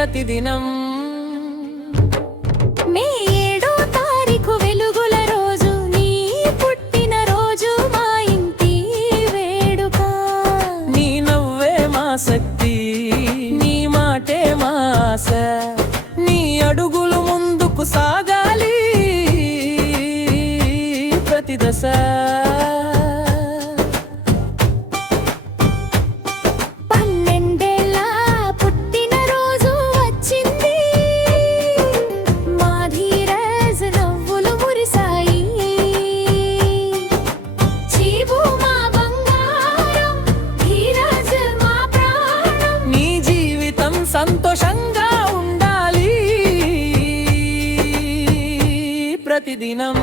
ప్రతిదినం. మే 7వ తారీఖు వెలుగుల రోజు, నీ పుట్టిన రోజు, మా ఇంటి వేడుక. నీ నవ్వే మా శక్తి, నీ మాటే మా ఆశ, నీ అడుగులు ముందుకు సాగాలి ప్రతి దశ. సంతోషంగా ఉండాలి ప్రతిదినం.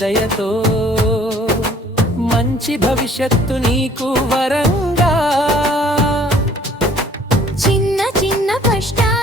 దయతో మంచి భవిష్యత్తు నీకు వరంగా. చిన్న చిన్న కష్టాలు